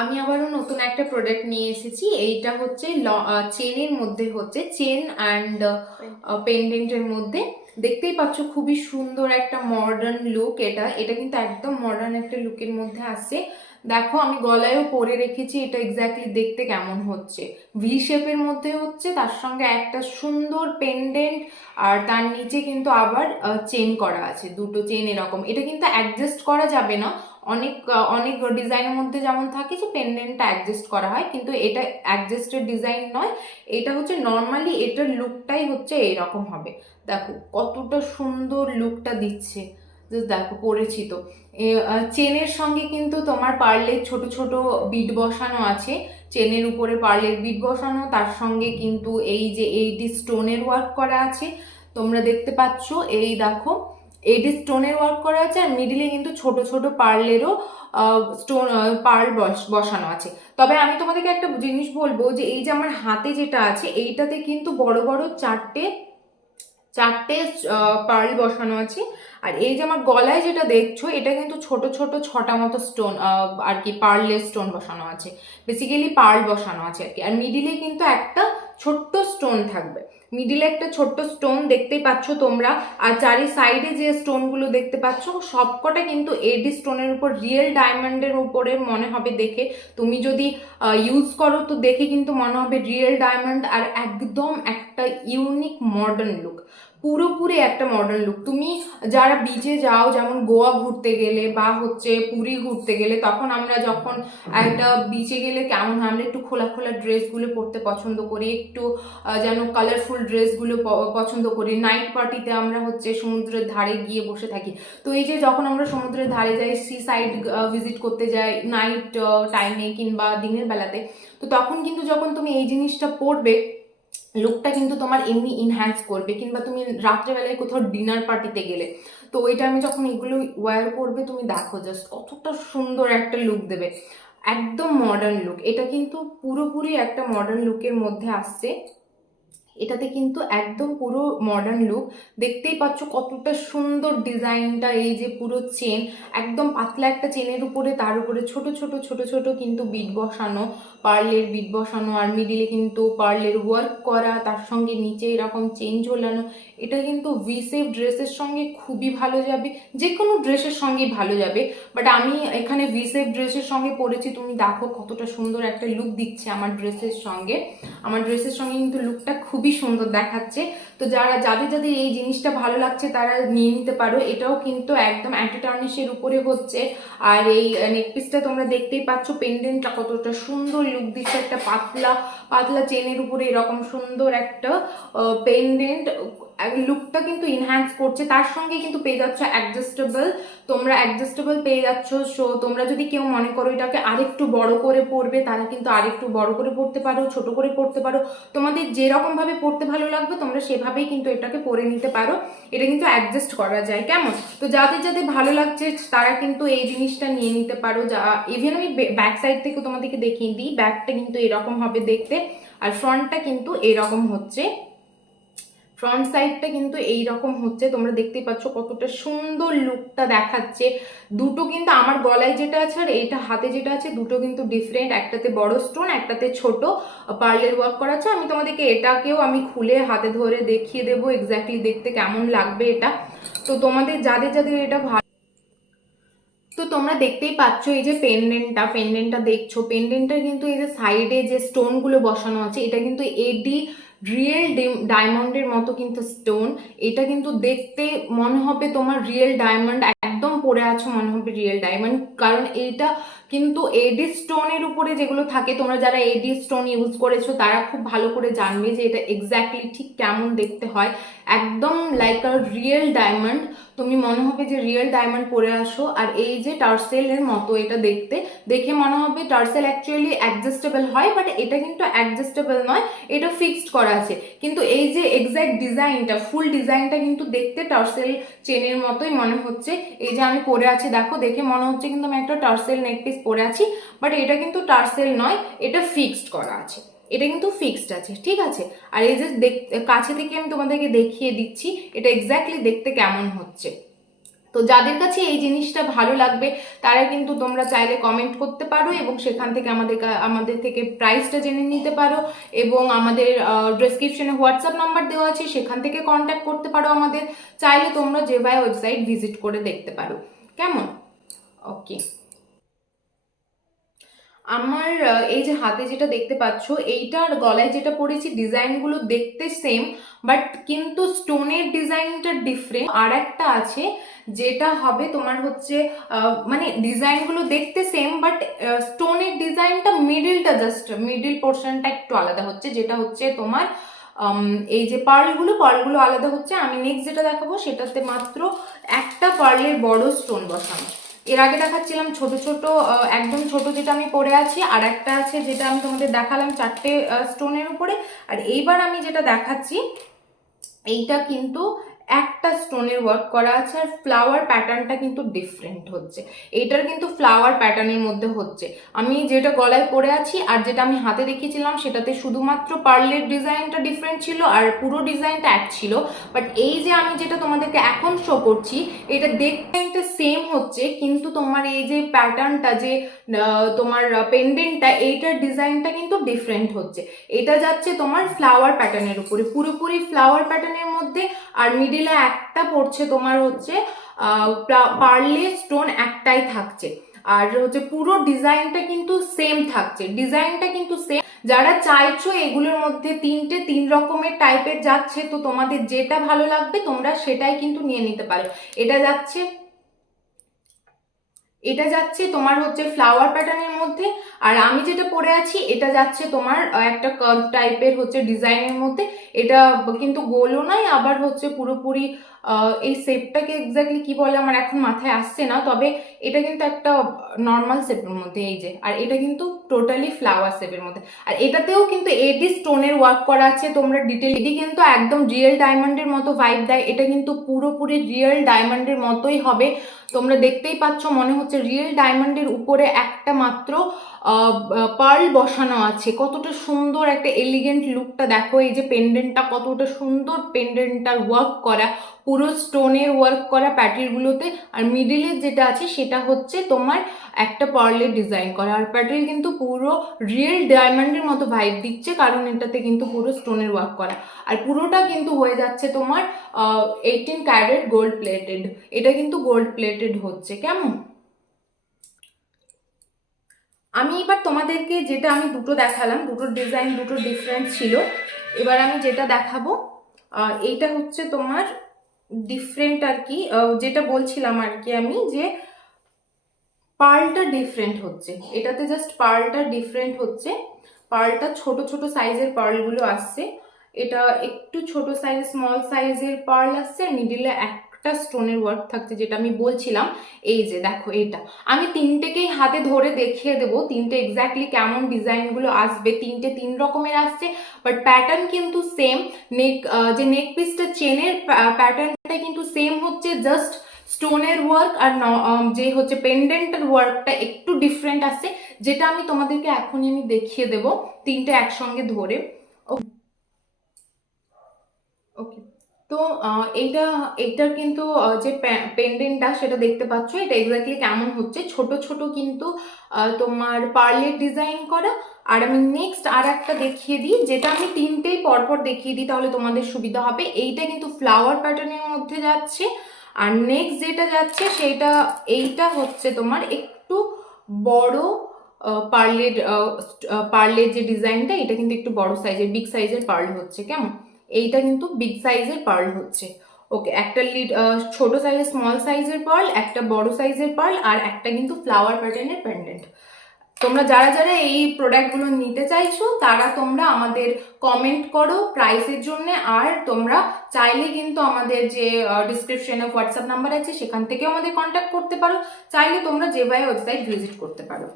আমি আবারও নতুন একটা প্রোডাক্ট নিয়ে এসেছি। এইটা হচ্ছে চেনের মধ্যে, হচ্ছে চেন অ্যান্ড পেন্ডেন্টের মধ্যে। দেখতেই পাচ্ছ খুবই সুন্দর একটা মডার্ন লুক। এটা এটা কিন্তু একদম মডার্ন একটা লুকের মধ্যে আসছে। দেখো আমি গলায়ও পরে রেখেছি, এটা এক্স্যাক্টলি দেখতে কেমন হচ্ছে। ভি শেপের মধ্যে হচ্ছে, তার সঙ্গে একটা সুন্দর পেন্ডেন্ট, আর তার নিচে কিন্তু আবার চেন করা আছে, দুটো চেন এরকম। এটা কিন্তু অ্যাডজাস্ট করা যাবে না। অনেক অনেক ডিজাইনের মধ্যে যেমন থাকে যে পেন্ডেন্টটা অ্যাডজাস্ট করা হয়, কিন্তু এটা অ্যাডজাস্টেড ডিজাইন নয়। এটা হচ্ছে নর্মালি এটার লুকটাই হচ্ছে এরকম হবে। দেখো কতটা সুন্দর লুকটা দিচ্ছে, জাস্ট দেখো পরেছি তো। চেনের সঙ্গে কিন্তু তোমার পার্লের ছোট ছোট বিট বসানো আছে, চেনের উপরে পার্লের বিট বসানো, তার সঙ্গে কিন্তু এই যে এইটি স্টোনের ওয়ার্ক করা আছে, তোমরা দেখতে পাচ্ছ। এই দেখো এইটি স্টোনের ওয়ার্ক করা আছে, আর মিডিলে কিন্তু ছোট ছোট পার্লেরও স্টোন পার্ল বসানো আছে। তবে আমি তোমাদেরকে একটা জিনিস বলবো, যে এই যে আমার হাতে যেটা আছে এইটাতে কিন্তু বড় বড় চারটে চারটে পার্ল বসানো আছে। আর এই যে আমার গলায় যেটা দেখছো এটা কিন্তু ছোট ছোট ছটা মতো স্টোন আর কি পার্লের স্টোন বসানো আছে, বেসিক্যালি পার্ল বসানো আছে আর কি। আর মিডিলে কিন্তু একটা ছোট্ট স্টোন থাকবে, মিডিলে একটা ছোট্ট স্টোন দেখতেই পাচ্ছ তোমরা। আর চারি সাইডে যে স্টোনগুলো দেখতে পাচ্ছ সবকটা কিন্তু এডি স্টোনের উপর, রিয়েল ডায়মন্ডের উপরে মনে হবে দেখে। তুমি যদি ইউজ করো তো দেখে কিন্তু মনে হবে রিয়েল ডায়মন্ড, আর একদম একটা ইউনিক মডার্ন লুক, পুরোপুরি একটা মডার্ন লুক। তুমি যারা বিচে যাও, যেমন গোয়া ঘুরতে গেলে বা হচ্ছে পুরী ঘুরতে গেলে, তখন আমরা যখন একটা বিচে গেলে কেমন হয়, আমরা একটু খোলা খোলা ড্রেসগুলো পরতে পছন্দ করি, একটু যেন কালারফুল ড্রেসগুলো পছন্দ করি। নাইট পার্টিতে আমরা হচ্ছে সমুদ্রের ধারে গিয়ে বসে থাকি। তো এই যে যখন আমরা সমুদ্রের ধারে যাই, সি সাইড ভিজিট করতে যাই নাইট টাইমে কিংবা দিনের বেলাতে, তো তখন কিন্তু যখন তুমি এই জিনিসটা পরবে, লুকটা কিন্তু তোমার এমনি ইনহ্যান্স করবে। কিংবা তুমি রাত্রেবেলায় কোথাও ডিনার পার্টিতে গেলে, তো ওই টাইমে যখন এগুলো ওয়্যার করবে, তুমি দেখো জাস্ট কতটা সুন্দর একটা লুক দেবে, একদম মডার্ন লুক। এটা কিন্তু পুরোপুরি একটা মডার্ন লুকের মধ্যে আসছে। এটাতে কিন্তু একদম পুরো মডার্ন লুক, দেখতেই পাচ্ছ কতটা সুন্দর ডিজাইনটা। এই যে পুরো চেন, একদম পাতলা একটা চেনের উপরে, তার উপরে ছোট ছোট ছোট ছোট কিন্তু বিট বসানো, পার্লের বিট বসানো, আর মিডিলে কিন্তু পার্লের ওয়ার্ক করা, তার সঙ্গে নিচে এরকম চেন ঝোলানো। এটা কিন্তু ভি সেপ ড্রেসের সঙ্গে খুবই ভালো যাবে, যে কোনো ড্রেসের সঙ্গেই ভালো যাবে। বাট আমি এখানে ভি সেপ ড্রেসের সঙ্গে পরেছি, তুমি দেখো কতটা সুন্দর একটা লুক দিচ্ছে আমার ড্রেসের সঙ্গে। আমার ড্রেসের সঙ্গে কিন্তু লুকটা খুবই সুন্দর দেখাচ্ছে। তো যাদের যাদের এই জিনিসটা ভালো লাগছে তারা নিয়ে নিতে পারো। এটাও কিন্তু একদম অ্যান্টি টার্নিশের উপরে হচ্ছে। আর এই নেকপিসটা তোমরা দেখতেই পাচ্ছ, পেন্ডেন্টটা কতটা সুন্দর লুক দিচ্ছে, একটা পাতলা পাতলা চেনের উপরে এরকম সুন্দর একটা পেন্ডেন্ট, লুকটা কিন্তু ইনহ্যান্স করছে। তার সঙ্গে কিন্তু পেয়ে যাচ্ছ অ্যাডজাস্টেবল, তোমরা অ্যাডজাস্টেবল পেয়ে যাচ্ছ। সো তোমরা যদি কেউ মনে করো এটাকে আরেকটু বড় করে পরবে, তারা কিন্তু আরেকটু বড় করে পরতে পারো, ছোট করে পরতে পারো, তোমাদের যেরকম ভাবে পরতে ভালো লাগবে তোমরা সেভাবেই কিন্তু এটাকে পরে নিতে পারো। এটা কিন্তু অ্যাডজাস্ট করা যায়, কেমন? তো যাদের যাদের ভালো লাগছে তারা কিন্তু এই জিনিসটা নিয়ে নিতে পারো। যা ইভেন আমি ব্যাক সাইড থেকে তোমাদেরকে দেখিয়ে দিই, ব্যাকটা কিন্তু এরকম হবে দেখতে, আর ফ্রন্টটা কিন্তু এরকম হচ্ছে। ফ্রন্ট সাইডটা কিন্তু এইরকম হচ্ছে, তোমরা দেখতেই পাচ্ছ কতটা সুন্দর লুকটা দেখাচ্ছে। দুটো কিন্তু আমার গলায় যেটা আছে আর এইটা হাতে যেটা আছে, দুটো কিন্তু ডিফারেন্ট, একটাতে বড় স্টোন, একটাতে ছোট পার্লের ওয়ার্ক করা আছে। আমি তোমাদেরকে এটাকেও আমি খুলে হাতে ধরে দেখিয়ে দেবো এক্স্যাক্টলি দেখতে কেমন লাগবে এটা। তো তোমাদের যাদের যাদের এটা ভালো, তো তোমরা দেখতেই পাচ্ছ এই যে পেন্ডেন্টটা দেখছো, পেন্ডেন্টটা কিন্তু এই যে সাইডে যে স্টোনগুলো বসানো আছে, এটা কিন্তু এডি রিয়েল ডায়মন্ডের মতো কিন্তু স্টোন। এটা কিন্তু দেখতে মনে হবে তোমার রিয়েল ডায়মন্ড, একদম পরে আছো মনে হবে রিয়েল ডায়মন্ড। কারণ এইটা কিন্তু এডি স্টোনের উপরে যেগুলো থাকে, তোমরা যারা এডি স্টোন ইউজ করেছো তারা খুব ভালো করে জানবে যে এটা এক্স্যাক্টলি ঠিক কেমন দেখতে হয়, একদম লাইক আ রিয়েল ডায়মন্ড। তুমি মনে হবে যে রিয়েল ডায়মন্ড পরে আসো। আর এই যে টার্সেলের মতো এটা দেখতে, দেখে মনে হবে টার্সেল অ্যাকচুয়ালি অ্যাডজাস্টেবল হয়, বাট এটা কিন্তু অ্যাডজাস্টেবল নয়, এটা ফিক্সড করা আছে। কিন্তু এই যে এক্স্যাক্ট ডিজাইনটা, ফুল ডিজাইনটা কিন্তু দেখতে টার্সেল চেনের মতোই মনে হচ্ছে। এই যে আমি পরে আছি দেখো, দেখে মনে হচ্ছে কিন্তু আমি একটা টার্সেল নেকপিস পরে আছি, বাট এটা কিন্তু টার্সেল নয়, এটা ফিক্সড করা আছে, এটা কিন্তু ফিক্সড আছে, ঠিক আছে। আর এই যে কাছে থেকে আমি তোমাদেরকে দেখিয়ে দিচ্ছি এটা এক্স্যাক্টলি দেখতে কেমন হচ্ছে। তো যাদের কাছে এই জিনিসটা ভালো লাগবে তারা কিন্তু তোমরা চাইলে কমেন্ট করতে পারো এবং সেখান থেকে আমাদের থেকে প্রাইসটা জেনে নিতে পারো, এবং আমাদের ডেসক্রিপশনে হোয়াটসঅ্যাপ নাম্বার দেওয়া আছে, সেখান থেকে কন্ট্যাক্ট করতে পারো আমাদের। চাইলে তোমরা জেভায়া ওয়েবসাইট ভিজিট করে দেখতে পারো, কেমন? ওকে, আমার এই যে হাতে যেটা দেখতে পাচ্ছ এইটার গলায় যেটা পরেছি ডিজাইনগুলো দেখতে সেম, বাট কিন্তু স্টোনের ডিজাইনটা ডিফারেন্ট। আর একটা আছে যেটা হবে তোমার হচ্ছে মানে ডিজাইনগুলো দেখতে সেম, বাট স্টোনের ডিজাইনটা জাস্ট মিডিল পোর্শনটা একটু আলাদা হচ্ছে, যেটা হচ্ছে তোমার এই যে পার্লগুলো আলাদা হচ্ছে। আমি নেক্সট যেটা দেখাবো সেটাতে মাত্র একটা পার্লের বড় স্টোন বসানো। এর আগে দেখাচ্ছিলাম ছোট ছোট, একদম ছোট যেটা আমি পরে আছি, আর একটা আছে যেটা আমি তোমাদের দেখালাম 4টে স্টোনের উপরে। আর এইবার আমি যেটা দেখাচ্ছি এইটা কিন্তু একটা স্টোনের ওয়ার্ক করা আছে, আর ফ্লাওয়ার প্যাটার্নটা কিন্তু ডিফারেন্ট হচ্ছে। এইটার কিন্তু ফ্লাওয়ার প্যাটার্নের মধ্যে হচ্ছে। আমি যেটা গলায় পরে আছি আর যেটা আমি হাতে দেখিয়েছিলাম সেটাতে শুধুমাত্র পার্লের ডিজাইনটা ডিফারেন্ট ছিল আর পুরো ডিজাইনটা এক ছিল। বাট এই যে আমি যেটা তোমাদেরকে এখন শো করছি এটা দেখতে সেম হচ্ছে, কিন্তু তোমার এই যে প্যাটার্নটা যে তোমার পেন্ডেন্টটা এইটার ডিজাইনটা কিন্তু ডিফারেন্ট হচ্ছে। এটা যাচ্ছে তোমার ফ্লাওয়ার প্যাটার্নের উপরে, পুরোপুরি ফ্লাওয়ার প্যাটার্নের মধ্যে, আর মিডিলে একটা পড়ছে তোমার হচ্ছে পার্লে স্টোন একটাই থাকছে, আর হচ্ছে পুরো ডিজাইনটা কিন্তু সেম থাকছে, ডিজাইনটা কিন্তু সেম। যারা চাইছো এগুলোর মধ্যে তিন রকমের টাইপের যাচ্ছে, তো তোমাদের যেটা ভালো লাগবে তোমরা সেটাই কিন্তু নিয়ে নিতে পারো। এটা যাচ্ছে তোমার হচ্ছে ফ্লাওয়ার প্যাটার্নের মধ্যে, আর আমি যেটা পরে আছি এটা যাচ্ছে তোমার একটা কার্ভ টাইপের হচ্ছে ডিজাইনের মধ্যে। এটা কিন্তু গোলও নয়, আবার হচ্ছে পুরোপুরি এই শেপটাকে এক্স্যাক্টলি কি বলে আমার এখন মাথায় আসছে না, তবে এটা কিন্তু একটা নর্মাল শেপের মধ্যে এই যে, আর এটা কিন্তু টোটালি ফ্লাওয়ার শেপের মধ্যে। আর এটাতেও কিন্তু এডি স্টোনের ওয়ার্ক করা আছে, তোমরা ডিটেল, এডি কিন্তু একদম রিয়েল ডায়মন্ডের মতো ভাইব দেয়, এটা কিন্তু পুরোপুরি রিয়েল ডায়মন্ডের মতোই হবে। তোমরা দেখতেই পাচ্ছ মনে হচ্ছে রিয়েল ডায়মন্ডের উপরে একটা মাত্র পার্ল বসানো আছে। কতটা সুন্দর একটা এলিগেন্ট লুকটা দেখো, এই যে পেন্ডেন্টটা কতটা সুন্দর, পেন্ডেন্টটার ওয়ার্ক করা পুরো স্টোনের ওয়ার্ক করা প্যাটেলগুলোতে, আর মিডিলের যেটা আছে সেটা হচ্ছে তোমার একটা পার্লের ডিজাইন করা, আর প্যাটেল কিন্তু পুরো রিয়েল ডায়মন্ডের মতো ভাইব দিচ্ছে, কারণ এটাতে কিন্তু পুরো স্টোনের ওয়ার্ক করা, আর পুরোটা কিন্তু হয়ে যাচ্ছে তোমার 18 ক্যারেট গোল্ড প্লেটেড। এটা কিন্তু গোল্ড প্লেটেড হচ্ছে, কেমন? আমি এবার তোমাদেরকে যেটা আমি দুটো দেখালাম, দুটো ডিজাইন দুটো ডিফারেন্ট ছিল, এবার আমি যেটা দেখাবো এইটা হচ্ছে তোমার ডিফারেন্ট আর কি, যেটা বলছিলাম আর কি আমি, যে পার্লটা ডিফারেন্ট হচ্ছে, এটাতে জাস্ট পার্লটা ডিফারেন্ট হচ্ছে। পার্লটা ছোট ছোট সাইজের পার্লগুলো আসছে, এটা একটু ছোট সাইজ স্মল সাইজের পার্ল আসছে, মিডিলে একটা স্টোনের ওয়ার্ক থাকছে, যেটা আমি বলছিলাম। এই যে দেখো এটা আমি তিনটেকেই হাতে ধরে দেখিয়ে দেবো, তিনটে এক্স্যাক্টলি কেমন ডিজাইনগুলো আসবে। তিনটে তিন রকমের আসছে, বাট প্যাটার্ন কিন্তু সেম। যে নেক পিসটা চেনের প্যাটার্নটা কিন্তু সেম হচ্ছে, জাস্ট স্টোনের ওয়ার্ক আর যে হচ্ছে পেন্ডেন্টের ওয়ার্কটা একটু ডিফারেন্ট আসছে, যেটা আমি তোমাদেরকে এখনই আমি দেখিয়ে দেবো তিনটে একসঙ্গে ধরে। ওকে, তো এইটার কিন্তু যে পেন্ডেন্টটা সেটা দেখতে পাচ্ছ, এটা এক্স্যাক্টলি কেমন হচ্ছে, ছোট ছোট কিন্তু তোমার পার্লের ডিজাইন করা। আর আমি নেক্সট আর একটা দেখিয়ে দিই, যেটা আমি তিনটেই পরপর দেখিয়ে দিই তাহলে তোমাদের সুবিধা হবে। এইটা কিন্তু ফ্লাওয়ার প্যাটার্নের মধ্যে যাচ্ছে, আর নেক্সট যেটা যাচ্ছে সেইটা এইটা হচ্ছে তোমার একটু বড় পার্লের যে ডিজাইনটা, এটা কিন্তু একটু বড় সাইজের বিগ সাইজের পার্ল হচ্ছে, কেমন? এইটা কিন্তু বিগ সাইজের পার্ল হচ্ছে। ওকে, একটা ছোট সাইজের স্মল সাইজের পার্ল, একটা বড় সাইজের পার্ল, আর একটা কিন্তু ফ্লাওয়ার প্যাটার্নের পেন্ডেন্ট। তোমরা যারা যারা এই প্রোডাক্টগুলো নিতে চাইছো তারা তোমরা আমাদের কমেন্ট করো প্রাইসের জন্য, আর তোমরা চাইলে কিন্তু আমাদের যে ডিসক্রিপশনে হোয়াটসঅ্যাপ নাম্বার আছে সেখান থেকেও আমাদের কন্ট্যাক্ট করতে পারো, চাইলে তোমরা জেভায়া ওয়েবসাইট ভিজিট করতে পারো।